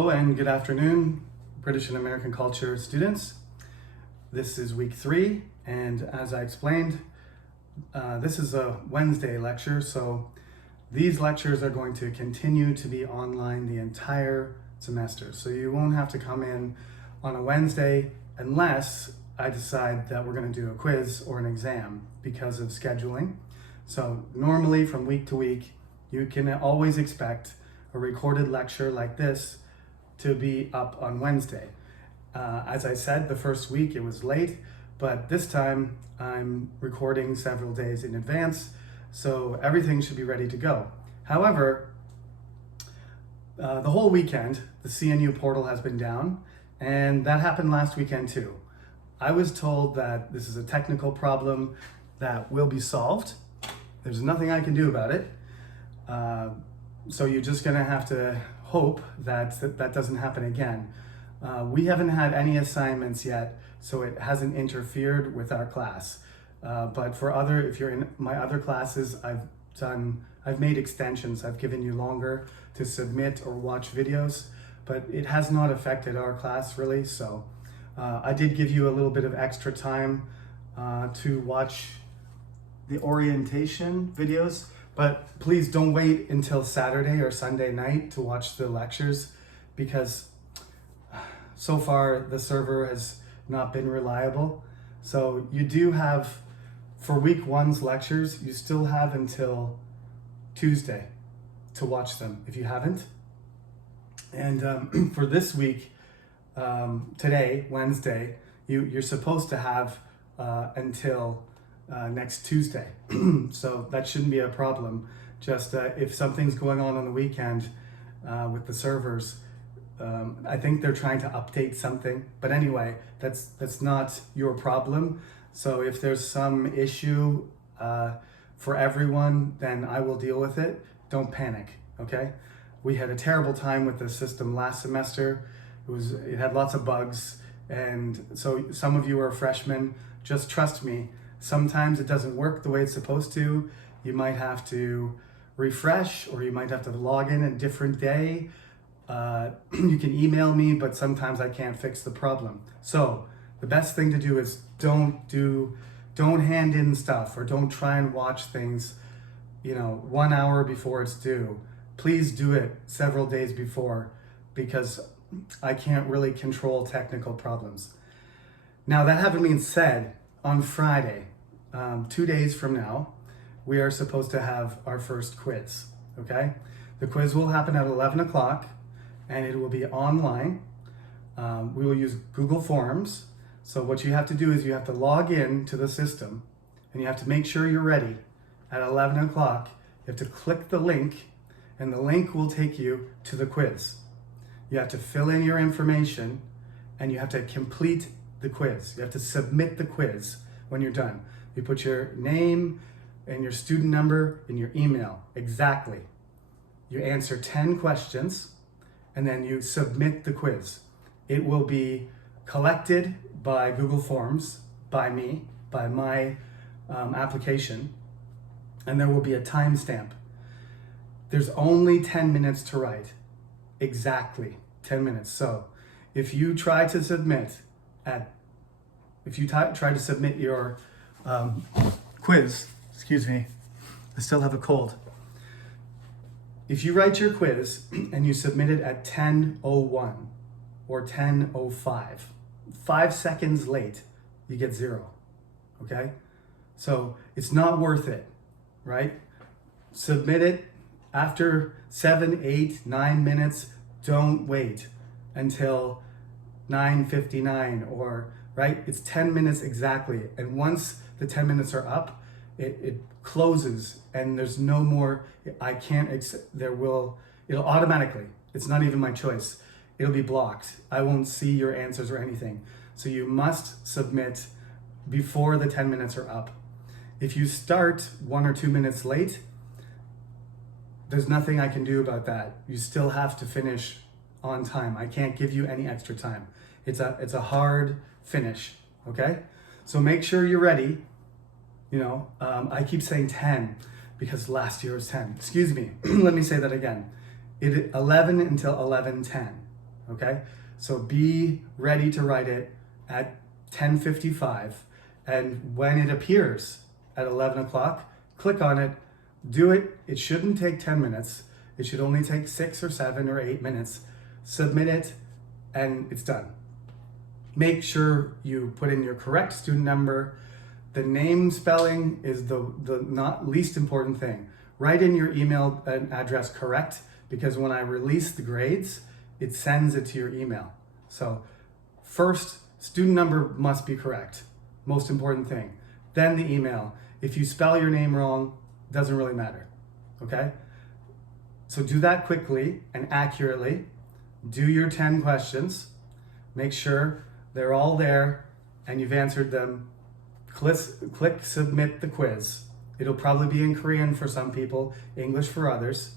Hello and good afternoon, British and American culture students. This is week 3, and as I explained, this is a Wednesday lecture, so these lectures are going to continue to be online the entire semester. So you won't have to come in on a Wednesday unless I decide that we're going to do a quiz or an exam because of scheduling. So normally from week to week, you can always expect a recorded lecture like this to be up on Wednesday. As I said, the first week it was late, but this time I'm recording several days in advance, so everything should be ready to go. However, the whole weekend, the CNU portal has been down, and that happened last weekend too. I was told that this is a technical problem that will be solved. There's nothing I can do about it. So you're just gonna have to hope that that doesn't happen again. We haven't had any assignments yet, so it hasn't interfered with our class. But if you're in my other classes, I've made extensions. I've given you longer to submit or watch videos, but it has not affected our class really. So I did give you a little bit of extra time to watch the orientation videos. But please don't wait until Saturday or Sunday night to watch the lectures, because so far the server has not been reliable. So you do have, for week 1's lectures, you still have until Tuesday to watch them if you haven't. And for this week, today, Wednesday, you're supposed to have until next Tuesday. So that shouldn't be a problem. Just if something's going on the weekend with the servers, I think they're trying to update something. But anyway, that's not your problem. So if there's some issue for everyone, then I will deal with it. Don't panic, okay? We had a terrible time with the system last semester. It had lots of bugs. And so some of you are freshmen, just trust me. Sometimes it doesn't work the way it's supposed to. You might have to refresh, or you might have to log in a different day. You can email me, but sometimes I can't fix the problem. So the best thing to do is don't hand in stuff, or don't try and watch things, 1 hour before it's due. Please do it several days before, because I can't really control technical problems. Now, that having been said, on Friday, 2 days from now, we are supposed to have our first quiz, okay? The quiz will happen at 11 o'clock, and it will be online. We will use Google Forms. So what you have to do is you have to log in to the system, and you have to make sure you're ready. At 11 o'clock, you have to click the link, and the link will take you to the quiz. You have to fill in your information, and you have to complete the quiz. You have to submit the quiz when you're done. You put your name and your student number and your email, exactly. You answer 10 questions, and then you submit the quiz. It will be collected by Google Forms, by me, by my application, and there will be a timestamp. There's only 10 minutes to write, exactly 10 minutes. So if you try to submit your quiz, excuse me, I still have a cold. If you write your quiz and you submit it at 10:01 or 10:05, 5 seconds late, you get 0, okay? So it's not worth it, right? Submit it after 7, 8, 9 minutes. Don't wait until 9:59 right? It's 10 minutes exactly. And once the 10 minutes are up, it closes, and there's no more, it'll automatically, it's not even my choice. It'll be blocked. I won't see your answers or anything. So you must submit before the 10 minutes are up. If you start 1 or 2 minutes late, there's nothing I can do about that. You still have to finish on time. I can't give you any extra time. It's a hard finish, okay? So make sure you're ready. I keep saying 10 because last year was 10. Excuse me, let me say that again. 11 until 11:10, okay? So be ready to write it at 10:55, and when it appears at 11 o'clock, click on it, do it. It shouldn't take 10 minutes. It should only take 6 or 7 or 8 minutes. Submit it, and it's done. Make sure you put in your correct student number. The name spelling is the not least important thing. Write in your email address correct, because when I release the grades, it sends it to your email. So first, student number must be correct. Most important thing. Then the email. If you spell your name wrong, doesn't really matter, okay? So do that quickly and accurately. Do your 10 questions. Make sure they're all there and you've answered them. Click submit the quiz. It'll probably be in Korean for some people, English for others.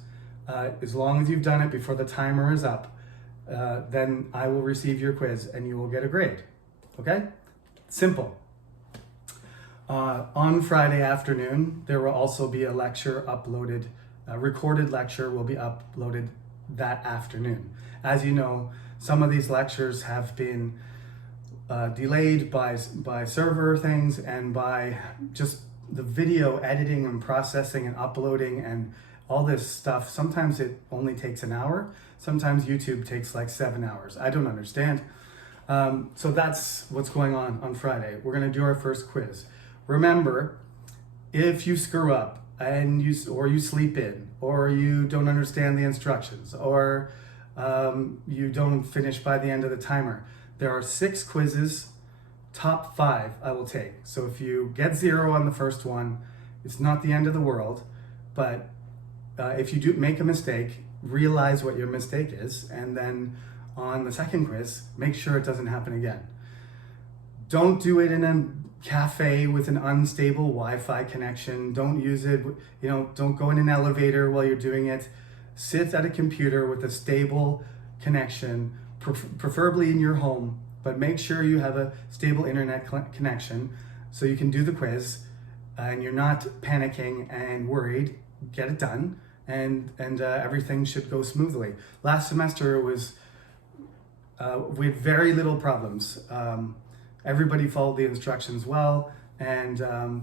As long as you've done it before the timer is up, then I will receive your quiz and you will get a grade, okay? Simple. On Friday afternoon, there will also be a lecture uploaded, a recorded lecture will be uploaded that afternoon. As you know, some of these lectures have been delayed by server things and by just the video editing and processing and uploading and all this stuff. Sometimes it only takes an hour. Sometimes YouTube takes like 7 hours. I don't understand. So that's what's going on Friday. We're going to do our first quiz. Remember, if you screw up and you sleep in, or you don't understand the instructions, or you don't finish by the end of the timer, there are 6 quizzes. Top 5 I will take. So if you get 0 on the first one, it's not the end of the world. But if you do make a mistake, realize what your mistake is, and then on the second quiz, make sure it doesn't happen again. Don't do it in a cafe with an unstable Wi-Fi connection. Don't use it, don't go in an elevator while you're doing it. Sit at a computer with a stable connection, preferably in your home, but make sure you have a stable internet connection so you can do the quiz and you're not panicking and worried. Get it done, and everything should go smoothly. Last semester was we had very little problems. Everybody followed the instructions well, and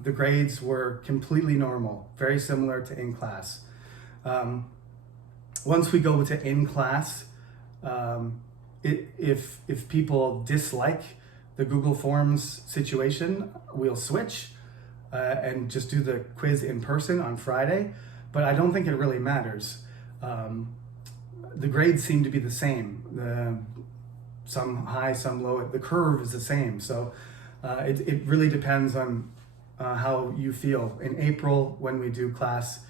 the grades were completely normal, very similar to in class. Once we go to in class, if people dislike the Google Forms situation, we'll switch and just do the quiz in person on Friday, but I don't think it really matters. The grades seem to be the same. Some high, some low. The curve is the same. So it really depends on how you feel. In April, when we do class,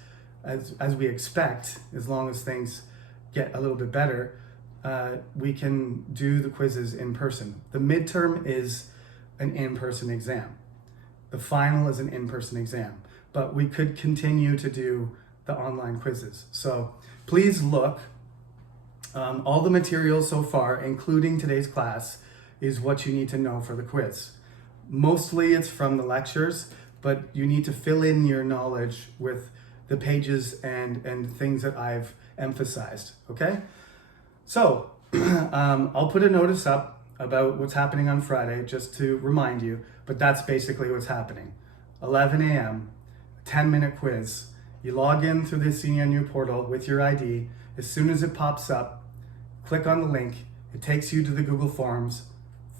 as we expect, as long as things get a little bit better, we can do the quizzes in person. The midterm is an in-person exam. The final is an in-person exam. But we could continue to do the online quizzes. So please look. All the material so far, including today's class, is what you need to know for the quiz. Mostly it's from the lectures, but you need to fill in your knowledge with the pages and things that I've emphasized, okay? So I'll put a notice up about what's happening on Friday just to remind you, but that's basically what's happening. 11 a.m., 10-minute quiz. You log in through the CNU portal with your ID. As soon as it pops up, click on the link. It takes you to the Google Forms.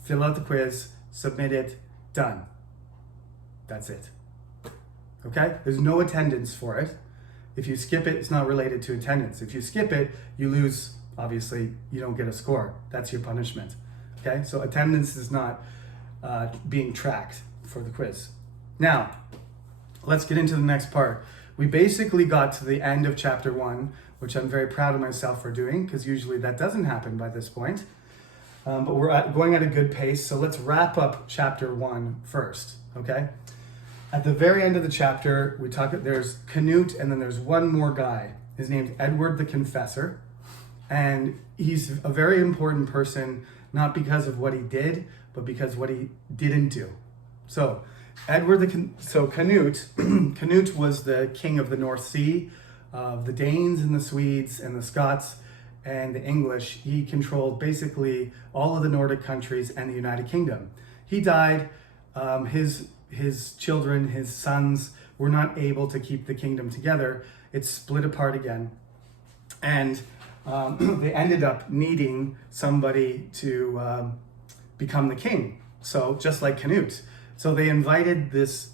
Fill out the quiz, submit it, done. That's it. Okay? There's no attendance for it. If you skip it, it's not related to attendance. If you skip it, you lose. Obviously, you don't get a score. That's your punishment. Okay? So attendance is not being tracked for the quiz. Now, let's get into the next part. We basically got to the end of chapter 1, which I'm very proud of myself for doing, because usually that doesn't happen by this point. But we're going at a good pace, so let's wrap up chapter 1 first, okay? At the very end of the chapter, there's Canute, and then there's one more guy. His name's Edward the Confessor, and he's a very important person, not because of what he did, but because what he didn't do. So, Canute, Canute was the king of the North Sea, of the Danes and the Swedes and the Scots, and the English, he controlled basically all of the Nordic countries and the United Kingdom. He died. His children, his sons, were not able to keep the kingdom together. It split apart again. And they ended up needing somebody to become the king. So just like Canute. So they invited this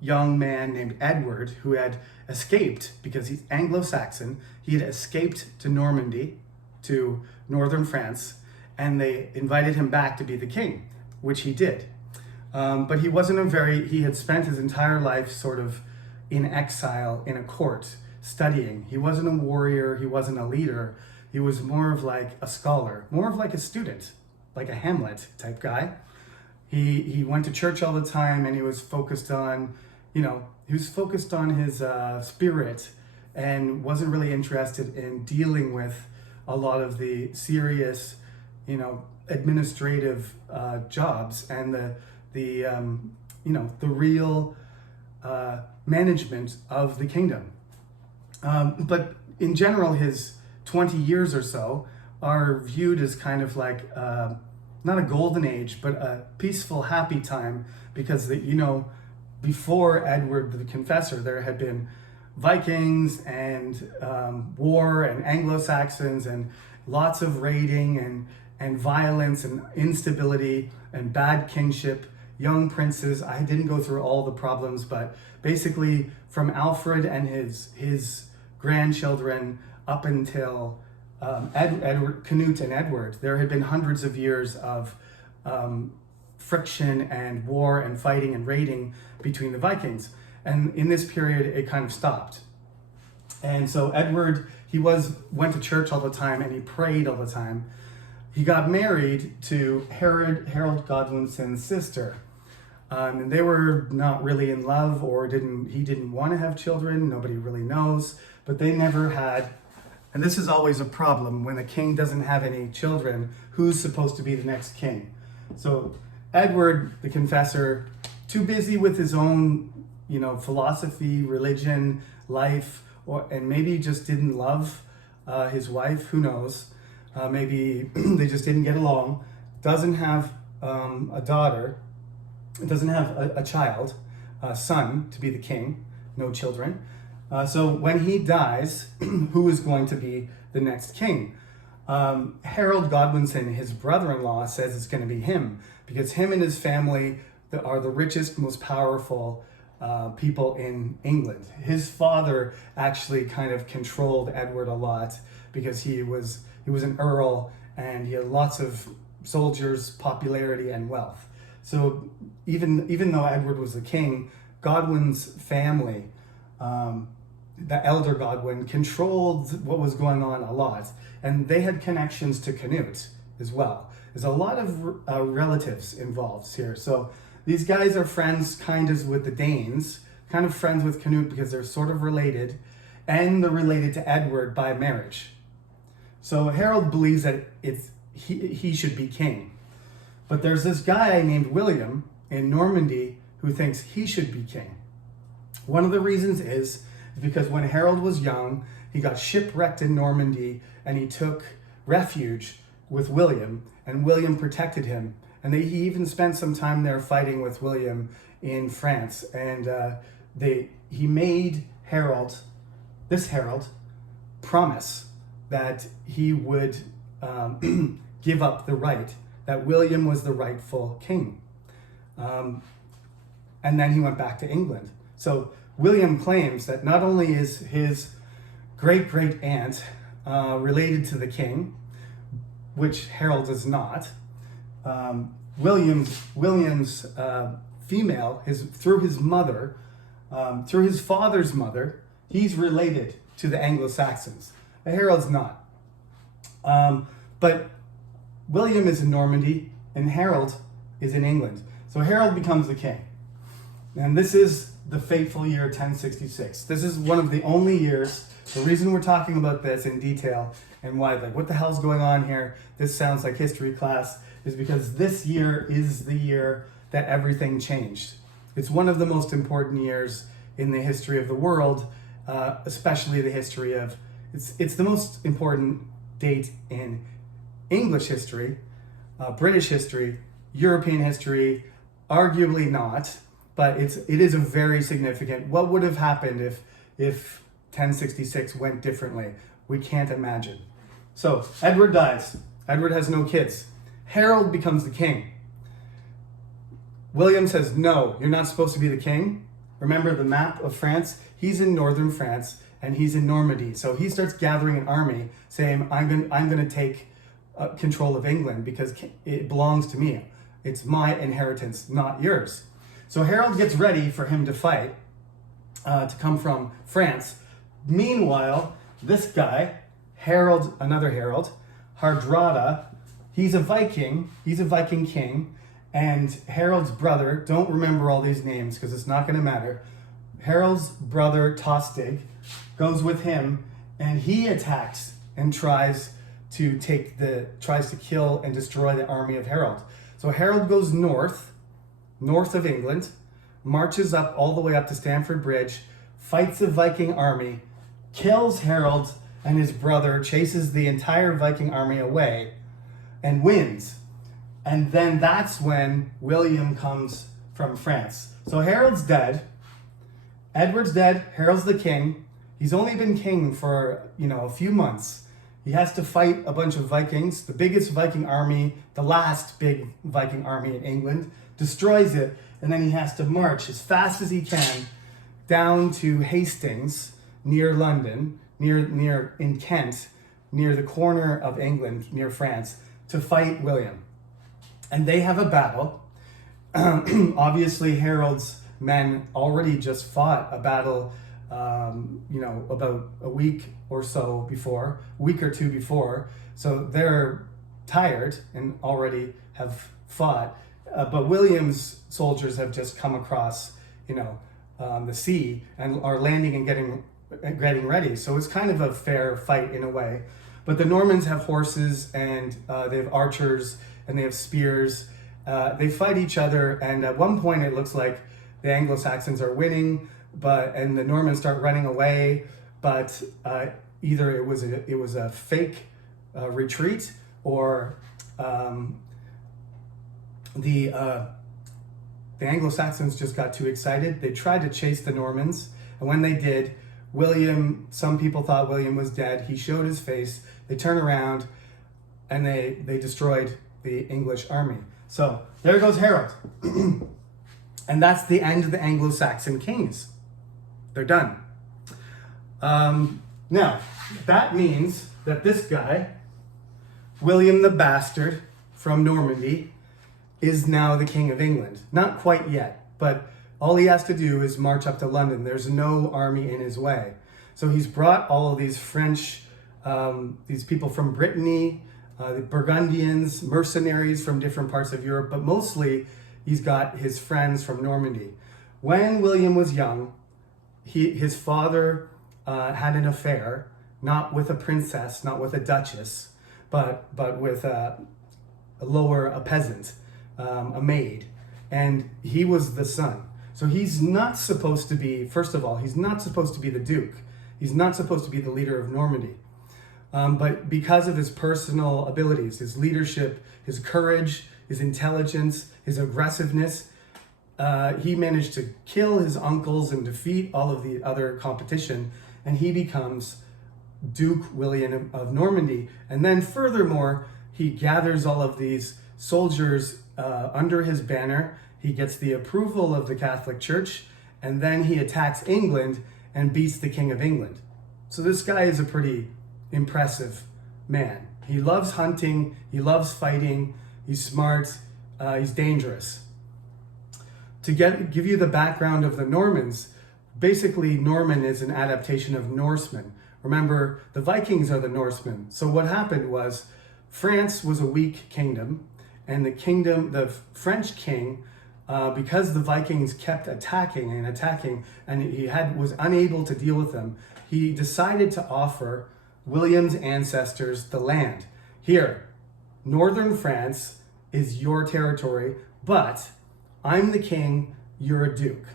young man named Edward, who had escaped, because he's Anglo-Saxon, he had escaped to Normandy, to northern France, and they invited him back to be the king, which he did. But he had spent his entire life sort of in exile in a court, studying. He wasn't a warrior, he wasn't a leader, he was more of like a scholar, more of like a student, like a Hamlet type guy. He went to church all the time, and he was focused on, his spirit, and wasn't really interested in dealing with a lot of the serious, administrative jobs and the real management of the kingdom. But in general, his 20 years or so are viewed as kind of like not a golden age, but a peaceful, happy time, because before Edward the Confessor, there had been Vikings and war and Anglo-Saxons and lots of raiding and violence and instability and bad kingship, young princes. I didn't go through all the problems, but basically from Alfred and his grandchildren up until Canute and Edward, there had been hundreds of years of friction and war and fighting and raiding between the Vikings. And in this period, it kind of stopped. And so Edward, he went to church all the time, and he prayed all the time. He got married to Harold Godwinson's sister. And they were not really in love, or he didn't want to have children. Nobody really knows, but they never had. And this is always a problem when the king doesn't have any children. Who's supposed to be the next king? So Edward the Confessor, too busy with his own, philosophy, religion, life, and maybe just didn't love his wife. Who knows? Maybe they just didn't get along. Doesn't have a daughter. Doesn't have a child, a son to be the king. No children. So when he dies, who is going to be the next king? Harold Godwinson, his brother-in-law, says it's going to be him, because him and his family are the richest, most powerful people in England. His father actually kind of controlled Edward a lot, because he was an earl, and he had lots of soldiers, popularity, and wealth. So even though Edward was the king, Godwin's family, the elder Godwin, controlled what was going on a lot, and they had connections to Canute as well. There's a lot of relatives involved here. So these guys are friends kind of with the Danes, kind of friends with Canute because they're sort of related, and they're related to Edward by marriage. So Harold believes that he should be king. But there's this guy named William in Normandy who thinks he should be king. One of the reasons is because when Harold was young, he got shipwrecked in Normandy, and he took refuge with William, and William protected him. And he even spent some time there fighting with William in France. And he made this Harold, promise that he would give up the right, that William was the rightful king. And then he went back to England. So William claims that not only is his great-great-aunt related to the king, which Harold is not, William's female, through his mother, through his father's mother, he's related to the Anglo-Saxons. Harold's not. But William is in Normandy, and Harold is in England. So Harold becomes the king. And this is the fateful year 1066. This is one of the only years, the reason we're talking about this in detail and why, what the hell's going on here? This sounds like history class, is because this year is the year that everything changed. It's one of the most important years in the history of the world, especially the history of, it's the most important date in English history, British history, European history, arguably not, but it is a very significant. What would have happened if 1066 went differently? We can't imagine. So Edward dies. Edward has no kids. Harold becomes the king. William says, no, you're not supposed to be the king. Remember the map of France? He's in northern France and he's in Normandy. So he starts gathering an army saying, I'm going to take control of England because it belongs to me. It's my inheritance, not yours. So Harold gets ready for him to fight, to come from France. Meanwhile, this guy, Harold, another Harold, Hardrada, he's a Viking king, and Harold's brother, don't remember all these names because it's not going to matter, Harold's brother Tostig goes with him, and he attacks and tries to kill and destroy the army of Harold. So Harold goes north of England, marches up all the way up to Stamford Bridge, fights the Viking army, kills Harold and his brother, chases the entire Viking army away, and wins. And then that's when William comes from France. So Harold's dead, Edward's dead, Harold's the king. He's only been king for, a few months. He has to fight a bunch of Vikings, the biggest Viking army, the last big Viking army in England, destroys it, and then he has to march as fast as he can down to Hastings, near London, near in Kent, near the corner of England, near France, to fight William. And they have a battle. Obviously, Harold's men already just fought a battle, about a week or two before. So they're tired and already have fought. But William's soldiers have just come across, the sea and are landing and getting ready. So it's kind of a fair fight in a way. But the Normans have horses and they have archers and they have spears. They fight each other, and at one point it looks like the Anglo-Saxons are winning, and the Normans start running away. But either it was a fake retreat, or the Anglo-Saxons just got too excited. They tried to chase the Normans, and when they did, some people thought William was dead. He showed his face. They turned around, and they destroyed the English army. So there goes Harold. And that's the end of the Anglo-Saxon kings. They're done. Now, that means that this guy, William the Bastard from Normandy, is now the King of England. Not quite yet, but all he has to do is march up to London. There's no army in his way. So he's brought all of these French, these people from Brittany, the Burgundians, mercenaries from different parts of Europe, but mostly he's got his friends from Normandy. When William was young, his father had an affair, not with a princess, not with a duchess, but with a peasant, a maid, and he was the son. So he's not supposed to be, first of all, he's not supposed to be the Duke. He's not supposed to be the leader of Normandy. But because of his personal abilities, his leadership, his courage, his intelligence, his aggressiveness, he managed to kill his uncles and defeat all of the other competition, and he becomes Duke William of Normandy. And then furthermore, he gathers all of these soldiers under his banner. He gets the approval of the Catholic Church, and then he attacks England and beats the King of England. So this guy is a pretty impressive man. He loves hunting, he loves fighting, he's smart, he's dangerous. To give you the background of the Normans, basically Norman is an adaptation of Norseman. Remember, the Vikings are the Norsemen. So what happened was France was a weak kingdom, and the French king, because the Vikings kept attacking, and he was unable to deal with them, he decided to offer William's ancestors the land. Here, northern France is your territory, but I'm the king, you're a duke.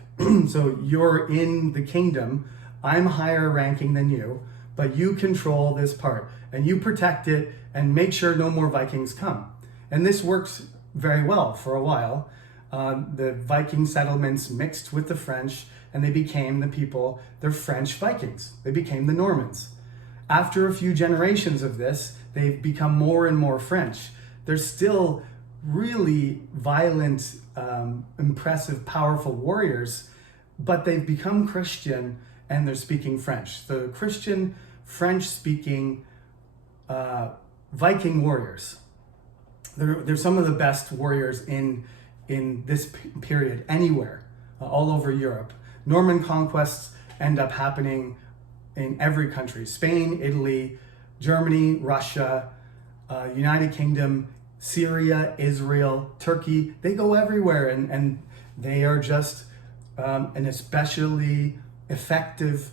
So you're in the kingdom, I'm higher ranking than you, but you control this part and you protect it and make sure no more Vikings come. And this works very well for a while. The Viking settlements mixed with the French and they became the people, they're French Vikings. They became the Normans. After a few generations of this, they've become more and more French. They're still really violent, impressive, powerful warriors, but they've become Christian and they're speaking French. The Christian, French-speaking Viking warriors. They're some of the best warriors in this period anywhere, all over Europe. Norman conquests end up happening in every country: Spain, Italy, Germany, Russia, United Kingdom, Syria, Israel, Turkey. They go everywhere, and they are just an especially effective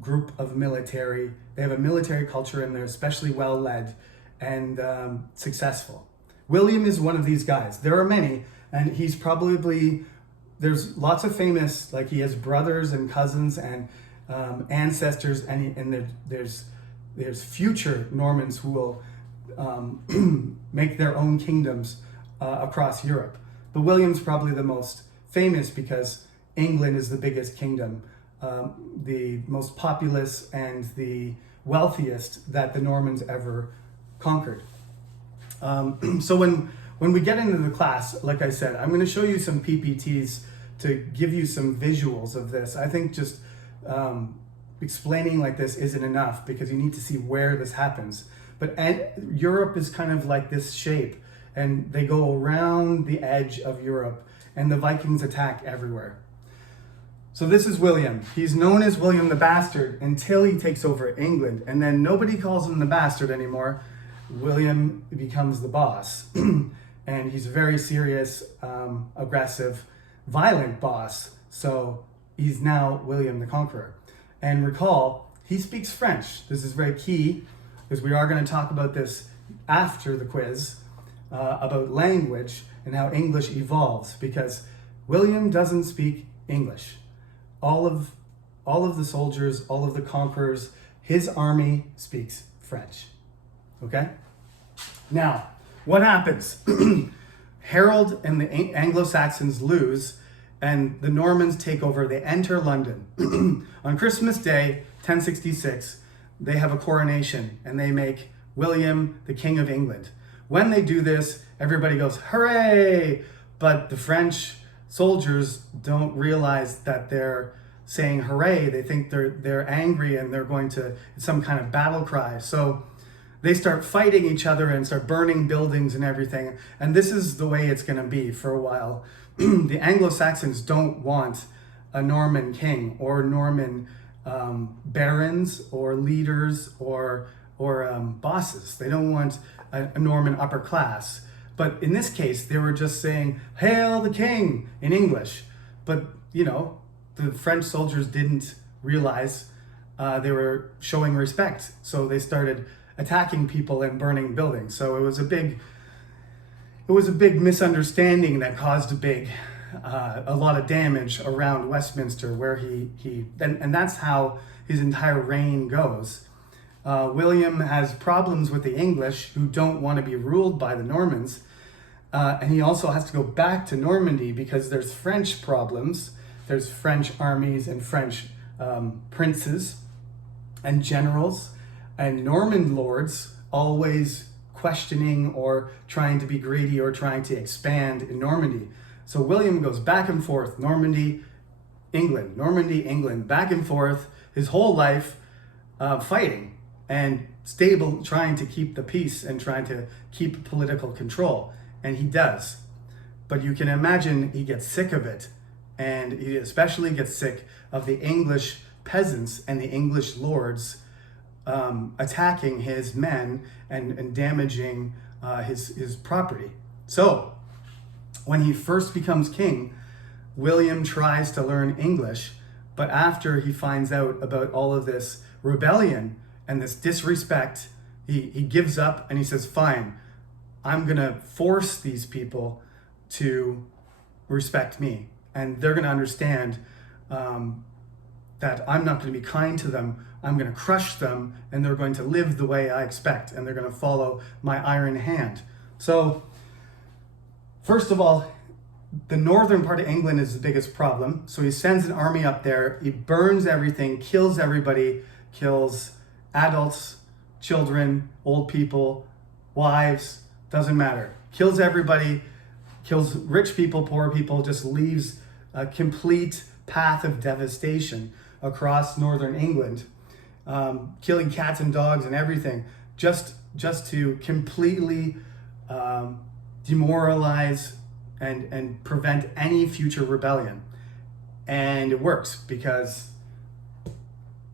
group of military. They have a military culture and they're especially well led and successful. William is one of these guys. There are many, and he's probably, there's lots of famous, like he has brothers and cousins and ancestors, and there's future Normans who will make their own kingdoms across Europe. But William's probably the most famous because England is the biggest kingdom, the most populous and the wealthiest that the Normans ever conquered. So when we get into the class, like I said, I'm going to show you some PPTs to give you some visuals of this. I think just explaining like this isn't enough because you need to see where this happens. But Europe is kind of like this shape, and they go around the edge of Europe, and the Vikings attack everywhere. So this is William. He's known as William the Bastard until he takes over England, and then nobody calls him the Bastard anymore. William becomes the boss, and he's a very serious, aggressive, violent boss. So he's now William the Conqueror. And recall, he speaks French. This is very key, because we are going to talk about this after the quiz, about language and how English evolves, because William doesn't speak English. All of the soldiers, all of the conquerors, his army speaks French. Okay? Now, what happens? Harold and the Anglo-Saxons lose, and the Normans take over. They enter London. On Christmas Day, 1066, they have a coronation, and they make William the King of England. When they do this, everybody goes, hooray! But the French soldiers don't realize that they're saying hooray. They think they're angry and they're going to, it's some kind of battle cry. So they start fighting each other and start burning buildings and everything. And this is the way it's going to be for a while. The Anglo-Saxons don't want a Norman king or Norman barons or leaders or bosses. They don't want a Norman upper class. But in this case, they were just saying, "Hail the king" in English. But, you know, the French soldiers didn't realize they were showing respect. So they started attacking people and burning buildings. So it was a big misunderstanding that caused a lot of damage around Westminster, where and that's how his entire reign goes. William has problems with the English, who don't want to be ruled by the Normans, and he also has to go back to Normandy because there's French problems. There's French armies and French princes and generals, and Norman lords always questioning or trying to be greedy or trying to expand in Normandy. So William goes back and forth, Normandy, England, back and forth his whole life, fighting and trying to keep the peace and trying to keep political control. And he does. But you can imagine he gets sick of it. And he especially gets sick of the English peasants and the English lords attacking his men and damaging his property. So when he first becomes king, William tries to learn English, but after he finds out about all of this rebellion and this disrespect, he gives up and he says, fine, I'm gonna force these people to respect me, and they're gonna understand that I'm not going to be kind to them. I'm going to crush them, and they're going to live the way I expect, and they're going to follow my iron hand. So, first of all, the northern part of England is the biggest problem. So he sends an army up there, he burns everything, kills everybody, kills adults, children, old people, wives, doesn't matter. Kills everybody, kills rich people, poor people, just leaves a complete path of devastation across northern England, killing cats and dogs and everything, just to completely demoralize and prevent any future rebellion. And it works because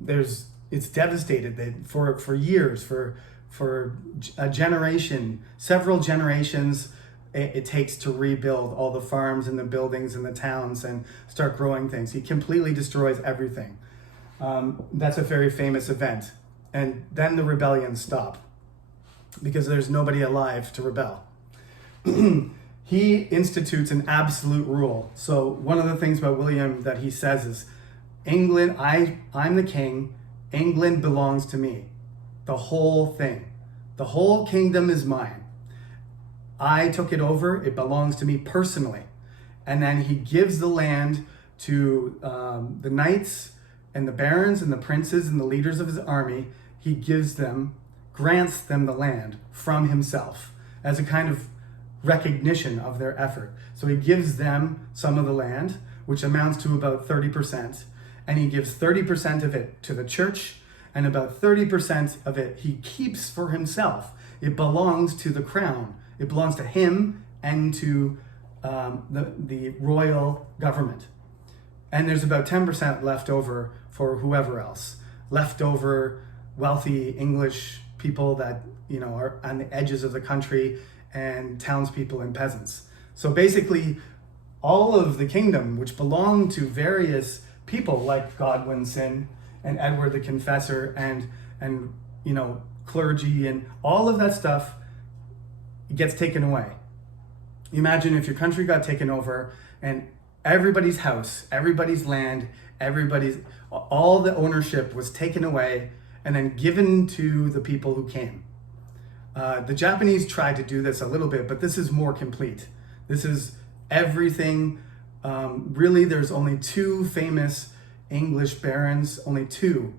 it's devastated for years, for a generation, several generations it takes to rebuild all the farms and the buildings and the towns and start growing things. He completely destroys everything. That's a very famous event. And then the rebellions stop because there's nobody alive to rebel. He institutes an absolute rule. So one of the things about William that he says is, England, I'm the king, England belongs to me. The whole thing. The whole kingdom is mine. I took it over, it belongs to me personally. And then he gives the land to the knights and the barons and the princes and the leaders of his army. He grants them the land from himself as a kind of recognition of their effort. So he gives them some of the land, which amounts to about 30%, and he gives 30% of it to the church, and about 30% of it he keeps for himself. It belongs to the crown. It belongs to him and to the royal government. And there's about 10% left over for whoever else. Leftover wealthy English people that are on the edges of the country, and townspeople and peasants. So basically, all of the kingdom, which belonged to various people like Godwinson and Edward the Confessor and clergy and all of that stuff, gets taken away. Imagine if your country got taken over and everybody's house, everybody's land, all the ownership was taken away and then given to the people who came. The Japanese tried to do this a little bit, but this is more complete. This is everything. Really, there's only two famous English barons, only two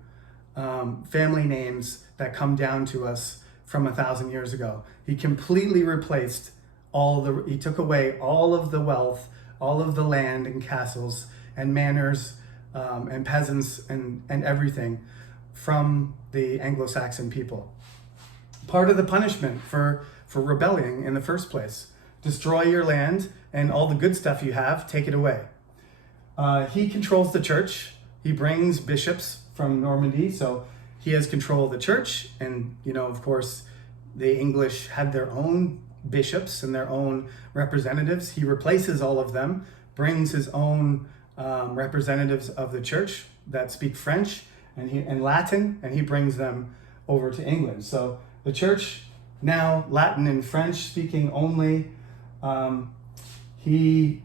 family names that come down to us from 1,000 years ago. He completely replaced he took away all of the wealth, all of the land and castles and manors and peasants and everything from the Anglo-Saxon people. Part of the punishment for rebelling in the first place. Destroy your land and all the good stuff you have, take it away. He controls the church. He brings bishops from Normandy, so he has control of the church. And, of course, the English had their own bishops and their own representatives. He replaces all of them, brings his own representatives of the church that speak French and Latin, and he brings them over to England. So the church, now Latin and French speaking only. He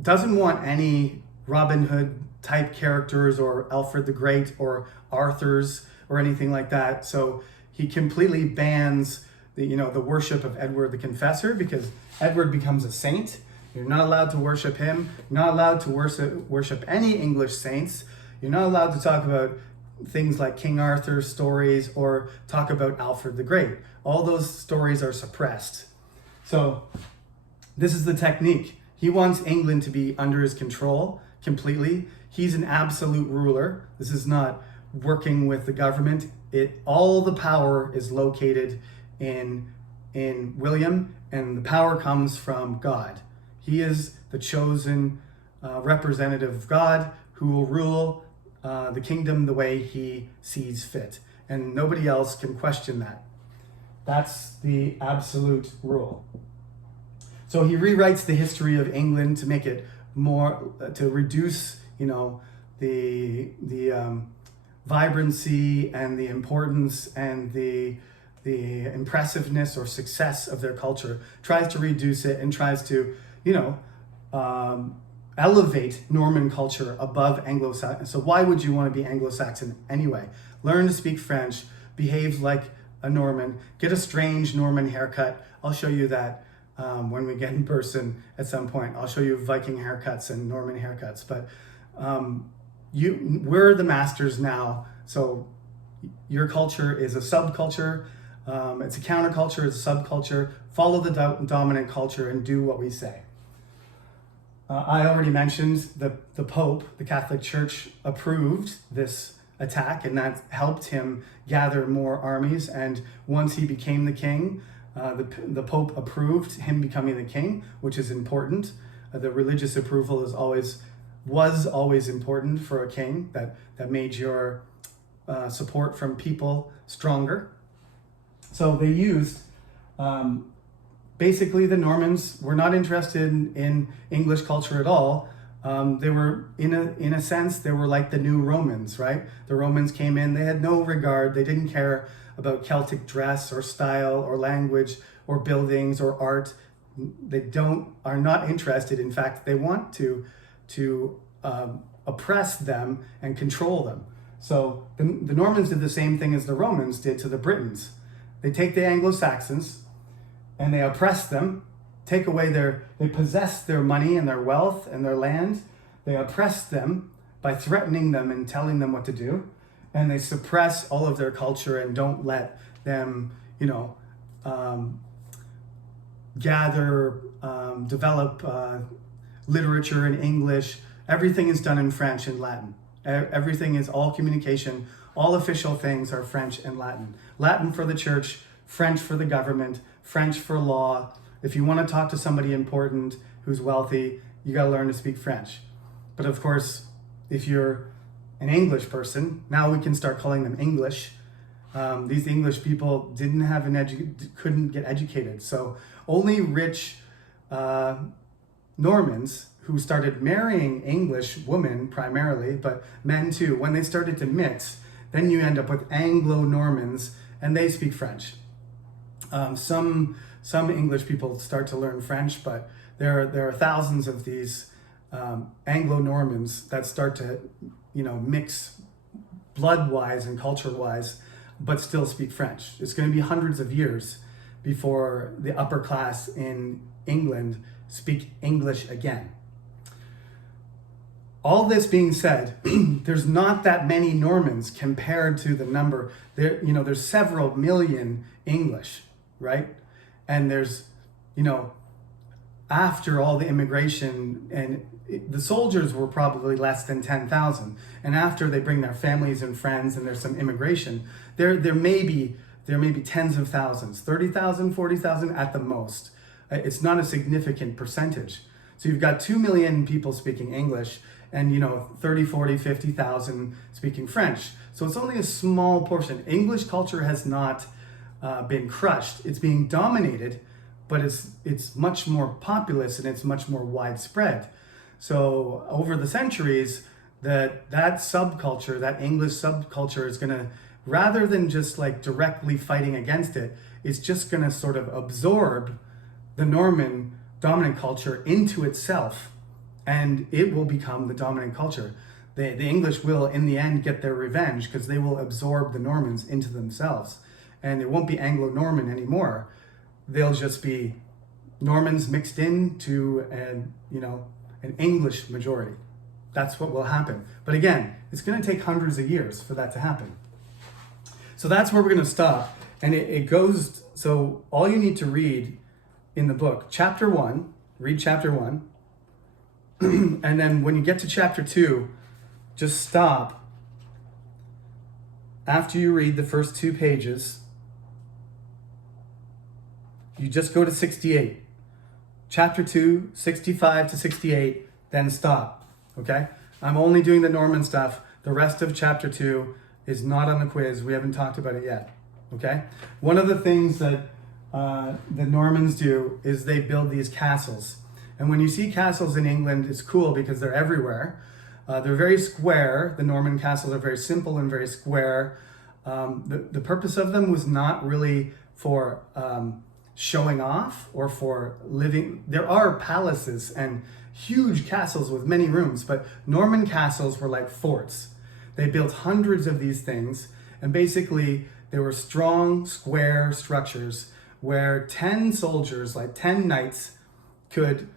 doesn't want any Robin Hood type characters or Alfred the Great or Arthur's or anything like that. So he completely bans the worship of Edward the Confessor, because Edward becomes a saint. You're not allowed to worship him. You're not allowed to worship any English saints. You're not allowed to talk about things like King Arthur's stories or talk about Alfred the Great. All those stories are suppressed. So this is the technique. He wants England to be under his control completely. He's an absolute ruler. This is not working with the government. All the power is located in William, and the power comes from God. He is the chosen representative of God who will rule the kingdom the way he sees fit. And nobody else can question that. That's the absolute rule. So he rewrites the history of England to make it more, to reduce, the vibrancy and the importance and the impressiveness or success of their culture. Tries to reduce it and tries to, elevate Norman culture above Anglo-Saxon. So why would you want to be Anglo-Saxon anyway? Learn to speak French, behave like a Norman, get a strange Norman haircut. I'll show you that when we get in person at some point. I'll show you Viking haircuts and Norman haircuts. But we're the masters now. So your culture is a subculture. It's a counterculture, it's a subculture. Follow the dominant culture and do what we say. I already mentioned the Pope, the Catholic Church, approved this attack, and that helped him gather more armies. And once he became the king, the Pope approved him becoming the king, which is important. The religious approval was always important for a king. That made your support from people stronger. So they used. Basically, the Normans were not interested in English culture at all. They were, in a sense, they were like the new Romans, right? The Romans came in, they had no regard, they didn't care about Celtic dress or style or language or buildings or art. They are not interested. In fact, they want to oppress them and control them. So the Normans did the same thing as the Romans did to the Britons. They take the Anglo-Saxons, and they oppress them, they possess their money and their wealth and their land. They oppress them by threatening them and telling them what to do. And they suppress all of their culture and don't let them, gather, develop literature in English. Everything is done in French and Latin. Everything is all communication. All official things are French and Latin. Latin for the church, French for the government, French for law. If you want to talk to somebody important who's wealthy, you got to learn to speak French. But of course, if you're an English person, now we can start calling them English. These English people couldn't get educated. So only rich Normans who started marrying English women primarily, but men too, when they started to mix, then you end up with Anglo-Normans, and they speak French. Some English people start to learn French, but there are thousands of these Anglo-Normans that start to, mix blood-wise and culture-wise, but still speak French. It's going to be hundreds of years before the upper class in England speak English again. All this being said, there's not that many Normans compared to the number. There's several million English, right? And there's, after all the immigration, and the soldiers were probably less than 10,000. And after they bring their families and friends and there's some immigration, there may be tens of thousands, 30,000, 40,000 at the most. It's not a significant percentage. So you've got 2 million people speaking English and 30, 40, 50,000 speaking French. So it's only a small portion. English culture has not been crushed. It's being dominated, but it's much more populous and it's much more widespread. So over the centuries, that subculture, that English subculture is going to, rather than just like directly fighting against it, it's just going to sort of absorb the Norman dominant culture into itself, and it will become the dominant culture. The English will, in the end, get their revenge because they will absorb the Normans into themselves. And it won't be Anglo-Norman anymore. They'll just be Normans mixed into an English majority. That's what will happen. But again, it's going to take hundreds of years for that to happen. So that's where we're going to stop. And it goes, so all you need to read in the book, chapter 1, read chapter 1. And then when you get to chapter 2, just stop. After you read the first 2 pages, you just go to 68. Chapter 2, 65 to 68, then stop. Okay? I'm only doing the Norman stuff. The rest of chapter 2 is not on the quiz. We haven't talked about it yet. Okay? One of the things that the Normans do is they build these castles. And when you see castles in England, it's cool because they're everywhere. They're very square. The Norman castles are very simple and very square. The purpose of them was not really for showing off or for living. There are palaces and huge castles with many rooms, but Norman castles were like forts. They built hundreds of these things, and basically they were strong, square structures where 10 soldiers, like 10 knights, could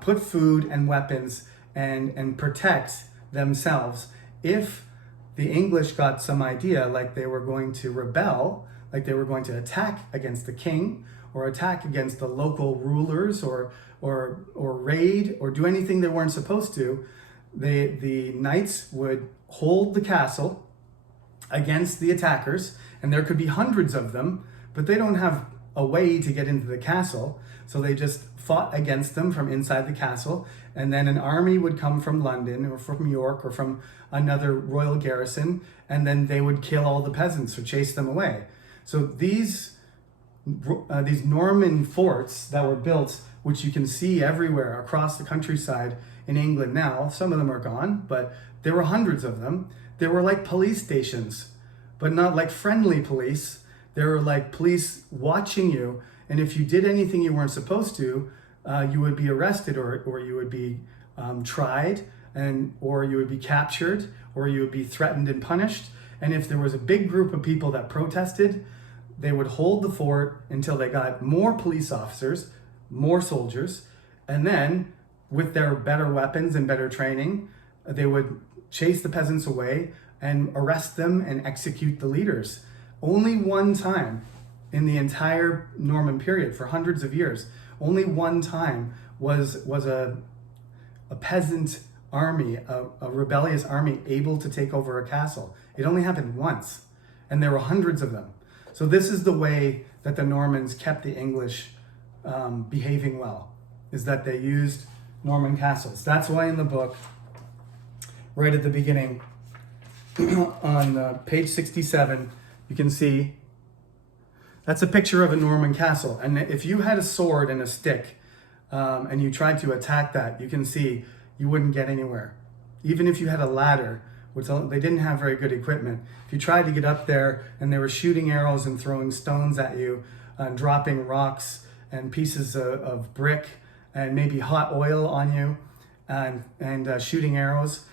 put food and weapons and protect themselves if the English got some idea like they were going to rebel, like they were going to attack against the king or attack against the local rulers or raid or do anything they weren't supposed to. The knights would hold the castle against the attackers, and there could be hundreds of them, but they don't have a way to get into the castle, so they just fought against them from inside the castle, and then an army would come from London or from York or from another royal garrison, and then they would kill all the peasants or chase them away. So these Norman forts that were built, which you can see everywhere across the countryside in England now, some of them are gone, but there were hundreds of them. They were like police stations, but not like friendly police. They were like police watching you, and if you did anything you weren't supposed to, you would be arrested or you would be tried, or you would be captured, or you would be threatened and punished. And if there was a big group of people that protested, they would hold the fort until they got more police officers, more soldiers, and then with their better weapons and better training, they would chase the peasants away and arrest them and execute the leaders. Only one time in the entire Norman period, for hundreds of years, only one time was a peasant army, a rebellious army able to take over a castle. It only happened once, and there were hundreds of them. So this is the way that the Normans kept the English behaving well, is that they used Norman castles. That's why in the book, right at the beginning, on page 67, you can see that's a picture of a Norman castle. And if you had a sword and a stick and you tried to attack that, you can see you wouldn't get anywhere. Even if you had a ladder, which they didn't have very good equipment, if you tried to get up there and they were shooting arrows and throwing stones at you and dropping rocks and pieces of brick and maybe hot oil on you and shooting arrows,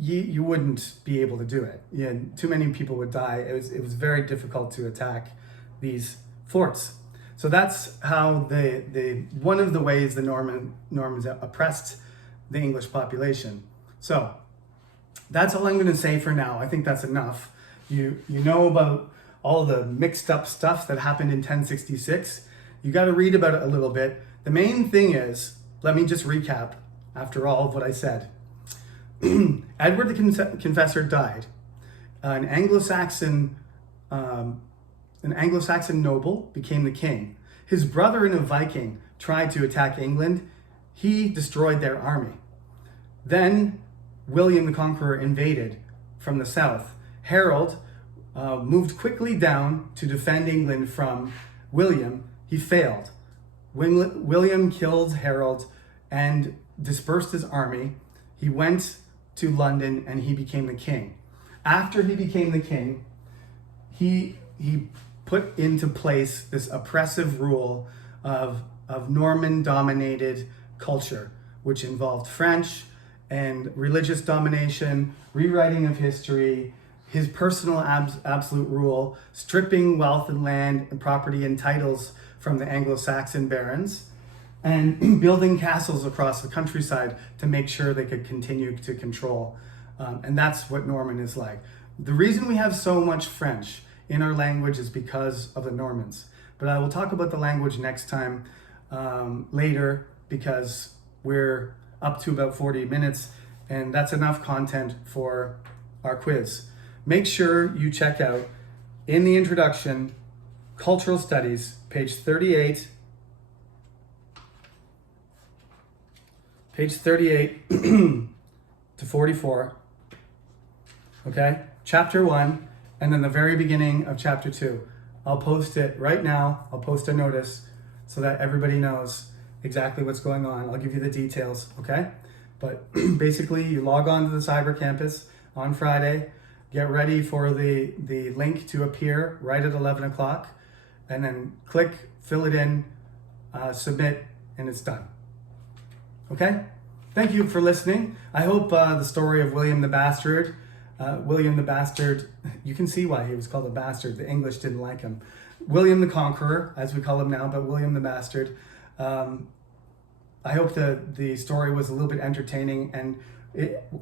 you wouldn't be able to do it. Too many people would die. It was very difficult to attack these forts. So that's how one of the ways the Normans oppressed the English population. So that's all I'm going to say for now. I think that's enough. You know about all the mixed up stuff that happened in 1066. You got to read about it a little bit. The main thing is, let me just recap after all of what I said. Edward the Confessor died. An Anglo-Saxon noble became the king. His brother and a Viking tried to attack England. He destroyed their army. Then William the Conqueror invaded from the south. Harold moved quickly down to defend England from William. He failed. William killed Harold and dispersed his army. He went to London and he became the king. After he became the king, he put into place this oppressive rule of Norman-dominated culture, which involved French and religious domination, rewriting of history, his personal absolute rule, stripping wealth and land and property and titles from the Anglo-Saxon barons, and building castles across the countryside to make sure they could continue to control. And that's what Norman is like. The reason we have so much French in our language is because of the Normans. But I will talk about the language next time later, because we're up to about 40 minutes, and that's enough content for our quiz. Make sure you check out, in the introduction, Cultural Studies, page 38, to 44, okay? Chapter 1, and then the very beginning of chapter 2. I'll post it right now. I'll post a notice so that everybody knows exactly what's going on. I'll give you the details, okay? But basically, you log on to the Cyber Campus on Friday, get ready for the link to appear right at 11 o'clock. and then click, fill it in, submit, and it's done. Okay? Thank you for listening. I hope the story of William the Bastard, you can see why he was called a bastard. The English didn't like him. William the Conqueror, as we call him now, but William the Bastard. I hope the story was a little bit entertaining, and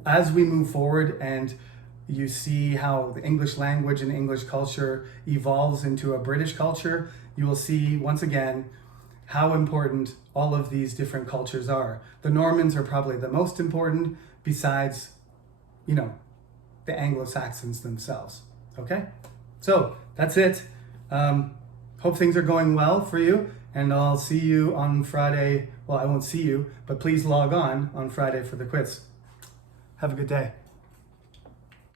as we move forward and you see how the English language and English culture evolves into a British culture, you will see once again how important all of these different cultures are. The Normans are probably the most important, besides, the Anglo-Saxons themselves. Okay? So that's it. Hope things are going well for you, and I'll see you on Friday. Well, I won't see you, but please log on Friday for the quiz. Have a good day.